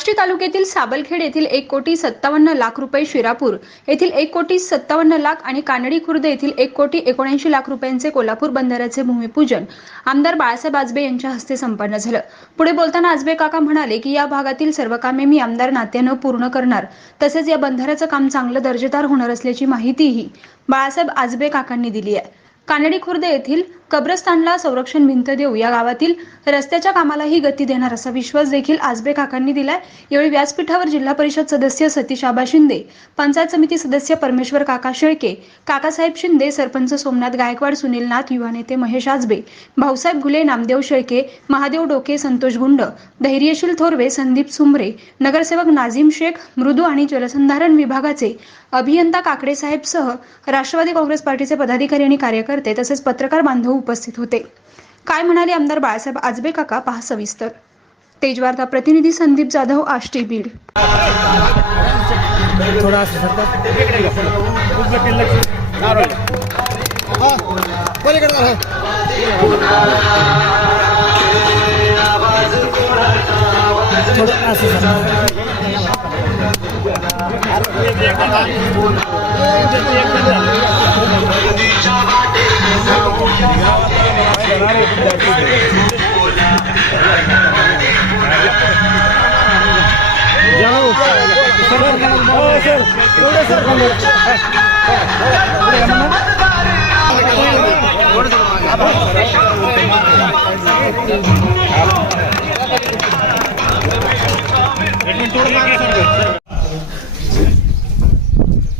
आष्टी तालुक्यातील साबलखेड येथील एक कोटी सत्तावन्न लाख रुपये शिरापूर येथील एक कोटी सत्तावन्न लाख आणि कानडी खुर्द येथील एक कोटी एकोणऐंशी लाख रुपयांचे कोल्हापूर बंदराचे भूमिपूजन. आमदार बाळासाहेब आजबे यांच्या हस्ते संपन्न झालं. पुढे बोलताना आजबे काका म्हणाले की या भागातील सर्व कामे मी आमदार नात्यानं पूर्ण करणार. तसेच या बंधाऱ्याचं काम चांगलं दर्जेदार होणार असल्याची माहितीही बाळासाहेब आजबे काकांनी दिली आहे. कानडी खुर्द येथील कब्रस्तानला संरक्षण भिंत देऊ. या गावातील रस्त्याच्या कामालाही गती देणार असा विश्वास देखील आजबे काकांनी दिलाय. यावेळी व्यासपीठावर जिल्हा परिषद सदस्य सतीश आबा शिंदे पंचायत समिती सदस्य परमेश्वर काका शेळके काकासाहेब शिंदे सरपंच सोमनाथ गायकवाड सुनील नाथ युवा नेते महेश आजबे भाऊसाहेब घुले नामदेव शेळके महादेव डोके संतोष गुंड धैर्यशील थोरवे संदीप सुमरे नगरसेवक नाझीम शेख मृदू आणि जलसंधारण विभागाचे अभियंता काकडे साहेब सह राष्ट्रवादी काँग्रेस पार्टीचे पदाधिकारी आणि कार्यकर्ते तसेच पत्रकार बांधव उपस्थित होते. काय म्हणाले आमदार बाळासाहेब आजबे काका? पहा सविस्तर. तेजवार्ता प्रतिनिधी संदीप जाधव आष्टी बीड.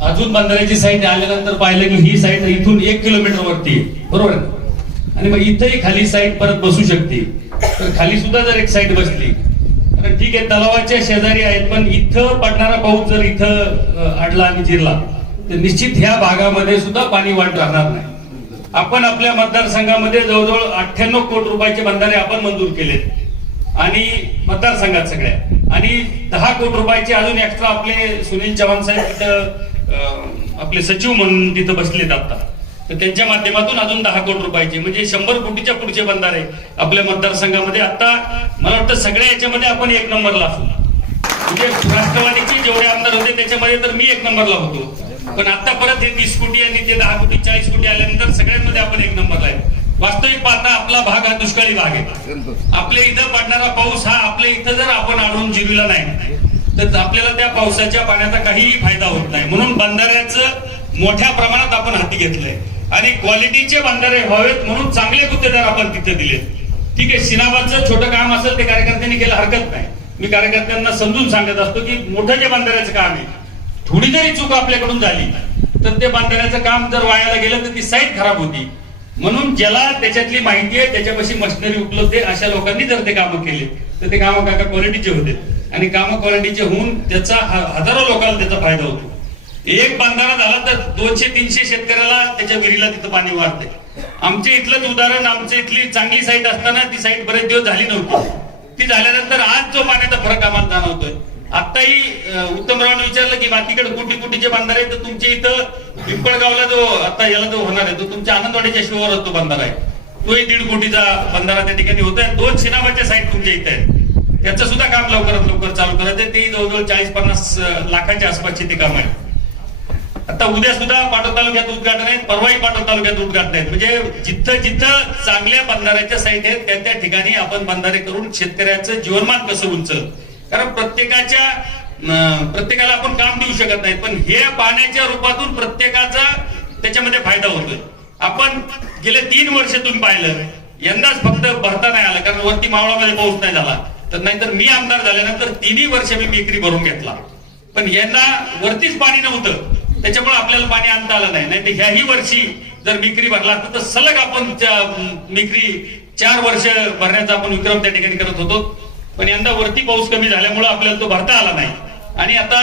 अजून बंदराची साईट आल्यानंतर पाहिलं की ही साईट इथून एक किलोमीटर वरती बरोबर आहे? आणि मग इथंही खाली साईड परत बसू शकते. तर खाली सुद्धा जर एक साईड बसली तर ठीक आहे तलावाच्या शेजारी आहेत पण इथं पडणारा पाऊस जर इथं अडला आणि जिरला तर निश्चित ह्या भागामध्ये सुद्धा पाणी वाट राहणार नाही. आपण आपल्या मतदारसंघामध्ये जवळजवळ अठ्ठ्याण्णव कोटी रुपयाचे बंधारे आपण मंजूर केलेत. आणि मतदारसंघात सगळ्या. आणि दहा कोटी रुपयाचे अजून एक्स्ट्रा आपले सुनील चव्हाण साहेब तिथं आपले सचिव म्हणून तिथं बसलेत आता. तर त्यांच्या माध्यमातून अजून दहा कोटी रुपयाचे म्हणजे शंभर कोटीच्या पुढचे बंधारे आपल्या मतदारसंघामध्ये. आता मला वाटतं सगळ्या याच्यामध्ये आपण एक नंबरला असू. म्हणजे राष्ट्रवादीचे जेवढे आमदार होते त्याच्यामध्ये तर मी एक नंबरला होतो. पण आता परत हे तीस कोटी आणि ते दहा कोटी चाळीस कोटी आल्यानंतर सगळ्यांमध्ये आपण एक नंबरला आहे. वास्तविक पाहता आपला भाग हा दुष्काळी भाग आहे. आपल्या इथं पडणारा पाऊस हा आपल्या इथं जर आपण आणून जिरविला नाही तर आपल्याला त्या पावसाच्या पाण्याचा काहीही फायदा होत नाही. म्हणून बंधाऱ्याचं मोठ्या प्रमाणात आपण हाती घेतलंय. आणि क्वालिटीचे बांधारे व्हावेत म्हणून चांगले गुत्तेदार आपण तिथे दिले ठीक आहे सिनाबाचं छोटं काम असेल ते कार्यकर्त्यांनी केलं हरकत नाही. मी कार्यकर्त्यांना समजून सांगत असतो की मोठं जे बांधाऱ्याचं काम आहे थोडी जरी चूक आपल्याकडून झाली तर ते बांधाऱ्याचं काम जर वायाला गेलं तर ती साईट खराब होती. म्हणून ज्याला त्याच्यातली माहिती आहे त्याच्यापाशी मशिनरी उपलब्ध आहे अशा लोकांनी जर ते कामं केले तर ते कामं काका क्वालिटीचे होते. आणि कामं क्वालिटीचे होऊन त्याचा हजारो लोकांना त्याचा फायदा होतो. एक बांधारा झाला तर दोनशे तीनशे शेतकऱ्याला त्याच्या विहिरीला तिथं पाणी वाढते आमच्या इथलंच उदाहरण आमच्या इथली चांगली साईट असताना ती साईट बरेच दिवस झाली नव्हती. ती झाल्यानंतर आज जो पाण्याचा फरक आम्हाला जाणवतोय. आताही अं, उत्तमरावांनी विचारलं की बाकीकडे कुठे कुठे जे बांधारे तर तुमच्या इथं पिंपळगावला जो आता याला जो होणार आहे तो तुमच्या आनंदवाडीच्या शिवावर तो बांधारा आहे. तोही दीड कोटीचा बंधारा त्या ठिकाणी होतोय. दोन सिनामाच्या साईट तुमच्या इथे आहेत. त्याचं सुद्धा काम लवकरात लवकर चालू करायचं ते जवळजवळ चाळीस पन्नास लाखाच्या आसपासचे ते काम आहे. आता उद्या सुद्धा पाटण तालुक्यात उद्घाटन आहेत परवाही पाटण तालुक्यात उद्घाटन आहेत. म्हणजे जिथं जिथं चांगल्या बंधाऱ्याच्या साईट आहेत त्या त्या ठिकाणी आपण बंधारे करून शेतकऱ्याचं जीवनमान कसं उंच कारण प्रत्येकाच्या प्रत्येकाला आपण काम देऊ शकत नाही पण हे पाण्याच्या रूपातून प्रत्येकाचा त्याच्यामध्ये फायदा होतोय. आपण गेले तीन वर्ष तुम्ही पाहिलं यंदाच फक्त भरता नाही आलं कारण वरती मावळामध्ये पाऊस नाही झाला. तर नाहीतर मी आमदार झाल्यानंतर तिन्ही वर्ष मी विक्री भरून घेतला. पण यांना वरतीच पाणी नव्हतं. त्याच्यामुळे आपल्याला पाणी आणता आलं नाही. नाही तर ह्याही वर्षी जर विक्री भरला असता तर सलग आपण विक्री चार वर्ष भरण्याचा आपण विक्रम त्या ठिकाणी करत होतो. पण यंदा वरती पाऊस कमी झाल्यामुळे आपल्याला तो भरता आला नाही. आणि आता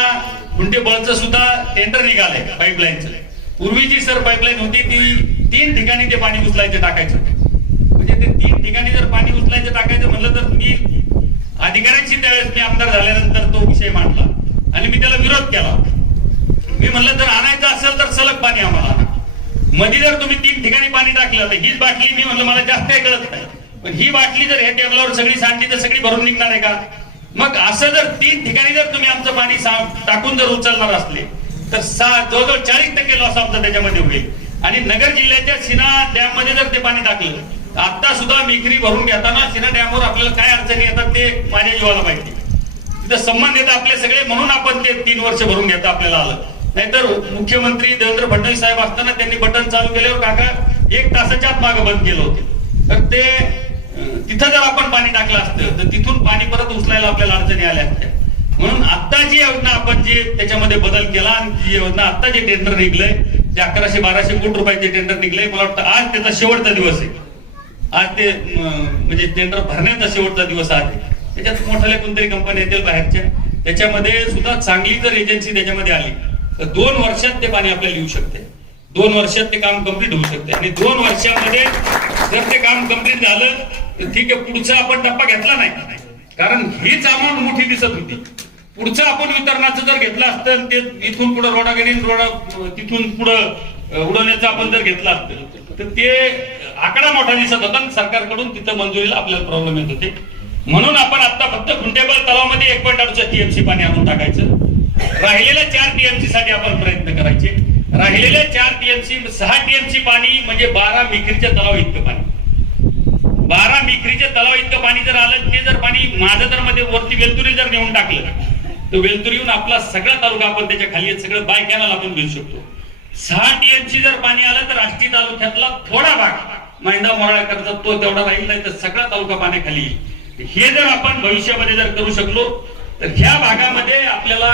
हुंडे बळचं सुद्धा टेंडर निघालंय पाईपलाईनचं पूर्वीची सर पाईपलाईन होती ती तीन ठिकाणी ते पाणी उचलायचं टाकायचं. म्हणजे ते तीन ठिकाणी जर पाणी उचलायचं टाकायचं म्हणलं तर मी अधिकाऱ्यांशी त्यावेळेस मी आमदार झाल्यानंतर तो विषय मांडला. आणि मी त्याला विरोध केला. मी म्हणलं जर आणायचं असेल तर सलग पाणी आम्हाला मध्ये जर तुम्ही तीन ठिकाणी पाणी टाकलं तर हीच बाटली मी म्हणलं मला जास्त काही कळत नाही. पण ही बाटली जर ह्या टेबलावर सगळी सांडली तर सगळी भरून निघणार आहे का? मग असं जर तीन ठिकाणी जर तुम्ही आमचं पाणी टाकून जर उचलणार असले तर सहा जवळजवळ चाळीस टक्के लॉस आमचा त्याच्यामध्ये होईल. आणि नगर जिल्ह्याच्या सिना डॅममध्ये जर ते पाणी टाकलं तर आता सुद्धा मिखरी भरून घेताना सिना डॅमवर आपल्याला काय अडचणी येतात ते माझ्या जीवाला माहिती. तिथं संबंध येतात आपले सगळे म्हणून आपण ते तीन वर्ष भरून घेता आपल्याला आलं. नाहीतर मुख्यमंत्री देवेंद्र फडणवीस साहेब असताना त्यांनी बटन चालू केल्यावर काका एक तासाच्या आत मागं बंद केलं होतं. तर ते तिथं जर आपण पाणी टाकलं असतं तर तिथून पाणी परत उचलायला आपल्याला अडचणी आल्या असत्या. म्हणून आता जी योजना आपण जे त्याच्यामध्ये बदल केला आणि जी योजना आता जे टेंडर निघलंय जे अकराशे बाराशे कोटी रुपयाचे टेंडर निघलंय मला वाटतं आज त्याचा शेवटचा दिवस आहे. आज ते म्हणजे टेंडर भरण्याचा शेवटचा दिवस आहे. त्याच्यात मोठ्या कोणतरी कंपन्या येतील बाहेरच्या. त्याच्यामध्ये सुद्धा चांगली जर एजन्सी त्याच्यामध्ये आली तर दोन वर्षात ते पाणी आपल्याला येऊ शकते. दोन वर्षात ते काम कंप्लीट होऊ शकते. आणि दोन वर्षामध्ये जर ते काम कंप्लीट झालं तर ठीक आहे पुढचा आपण टप्पा घेतला नाही. कारण हीच अमाऊंट मोठी दिसत होती. पुढचं आपण वितरणाचं जर घेतलं असतं ते इथून पुढे रोडाकडे रोडा तिथून पुढं उडवण्याचं आपण जर घेतलं असतं तर ते आकडा मोठा दिसत होता आणि सरकारकडून तिथं मंजुरीला आपल्याला प्रॉब्लेम येत होते. म्हणून आपण आता फक्त गुंटेबल तलावामध्ये एक पॉईंट अडुसष्ट टीएमसी पाणी आणून टाकायचं. राहिलेल्या चार टीएमसी साठी आपण प्रयत्न करायचे. राहिलेल्या चार टीएमसी सहा टीएमसी पाणी म्हणजे बारा मिक्रीच्या तलाव इतकं पाणी. बारा मिक्रीच्या तलाव इतकं पाणी जर आलं ते जर पाणी माझं जर मध्ये वरती वेलतुरी जर नेऊन टाकलं तर वेलतुरी येऊन आपला सगळा तालुका आपण त्याच्याखाली सगळं बाय कॅनल आपण घेऊ शकतो. सहा टीएमसी जर पाणी आलं तर राष्ट्रीय तालुक्यातला थोडा भाग महिंदा मोराळ्याकरचा तो तेवढा राहील नाही तर सगळा तालुका पाण्याखाली हे जर आपण भविष्यामध्ये जर करू शकलो तर ह्या भागामध्ये आपल्याला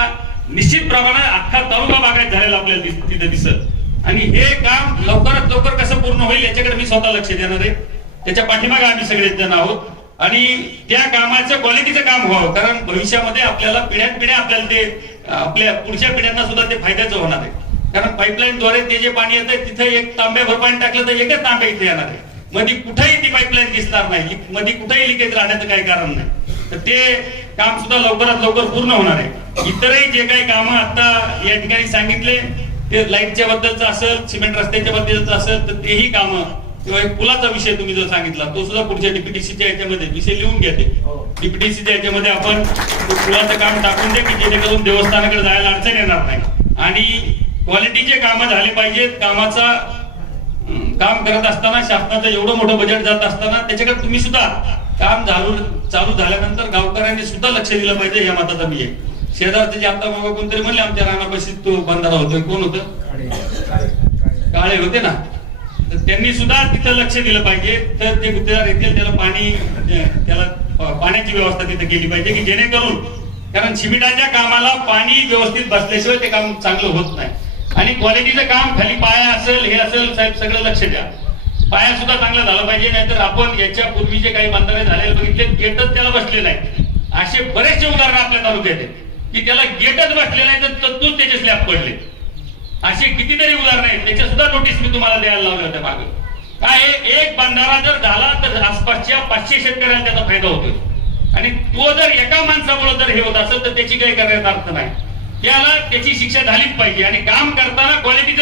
निश्चित प्रमाणात अख्खा तालुका बागायत झालेला आपल्याला तिथे दिसत. आणि हे काम लवकरात लवकर कसं पूर्ण होईल याच्याकडे मी स्वतः लक्ष देणार आहे. त्याच्या पाठीमागे आम्ही सगळेच जण आहोत. आणि त्या कामाचं क्वालिटीचं काम व्हावं. कारण भविष्यामध्ये आपल्याला पिढ्यान पिढ्या आपल्याला ते आपल्या पुढच्या पिढ्यांना सुद्धा ते फायद्याचं होणार आहे. कारण पाईपलाईन द्वारे ते जे पाणी येतं तिथे एक तांब्याभर पाणी टाकलं तर एकच तांब्या इथे येणार आहे. मध्ये कुठेही ती पाईपलाईन दिसणार नाही. मध्ये कुठेही लिकेज राहण्याचं काही कारण नाही. तर ते काम सुद्धा लवकरात लवकर पूर्ण होणार आहे. इतरही जे काही कामं आता या ठिकाणी सांगितले ते लाईटच्या बद्दलचं असेल सिमेंट रस्त्याच्या बद्दलचं असेल तर तेही कामं किंवा एक पुलाचा विषय तुम्ही जो सांगितला तो सुद्धा पुढच्या डीपीटीसीच्या याच्यामध्ये विषय लिहून घ्या ते. डीपीटीसीच्या याच्यामध्ये आपण पुलाचं काम टाकून दे की जेणेकरून देवस्थानाकडे जायला अडचण येणार नाही. आणि क्वालिटीचे कामं झाले पाहिजेत कामाचा काम करत असताना शासनाचं एवढं मोठं बजेट जात असताना त्याच्याकडे तुम्ही सुद्धा काम चालू चालू झाल्यानंतर गावकऱ्यांनी सुद्धा लक्ष दिलं पाहिजे या मताचा मी आहे शेजारचे आता बाबा कोणतरी म्हणले आमच्या रानापाशी तो बंधारा होतोय. कोण होत? काळे होते ना. तर त्यांनी सुद्धा तिथं लक्ष दिलं पाहिजे. तर ते गुत्तेदार येतील त्याला पाणी त्याला पाण्याची व्यवस्था तिथे केली पाहिजे की जेणेकरून कारण शिबिराच्या कामाला पाणी व्यवस्थित बसल्याशिवाय ते काम चांगलं होत नाही. आणि क्वालिटीचं काम खाली पाया असेल हे असेल साहेब सगळं लक्ष द्या. पाया सुद्धा चांगलं झालं पाहिजे नाहीतर आपण याच्या पूर्वीचे काही बंधारे झालेले बघितले गेटच त्याला बसले नाही असे बरेचसे उदाहरण आपल्या तालुक्यात आहेत. की त्याला गेटच बसलेला नाही तर तूच त्याचे स्लॅब पडले. अशी कितीतरी उदाहरणं आहेत. त्याच्या सुद्धा नोटीस मी तुम्हाला द्यायला लावल्या होत्या मागे. काय एक बंधारा जर झाला तर आसपासच्या पाचशे शेतकऱ्यांना त्याचा फायदा होतोय. आणि तो जर एका माणसामुळे जर हे होत असेल तर त्याची काही करण्याचा अर्थ नाही. त्याला त्याची शिक्षा झालीच पाहिजे. आणि काम करताना क्वालिटीचं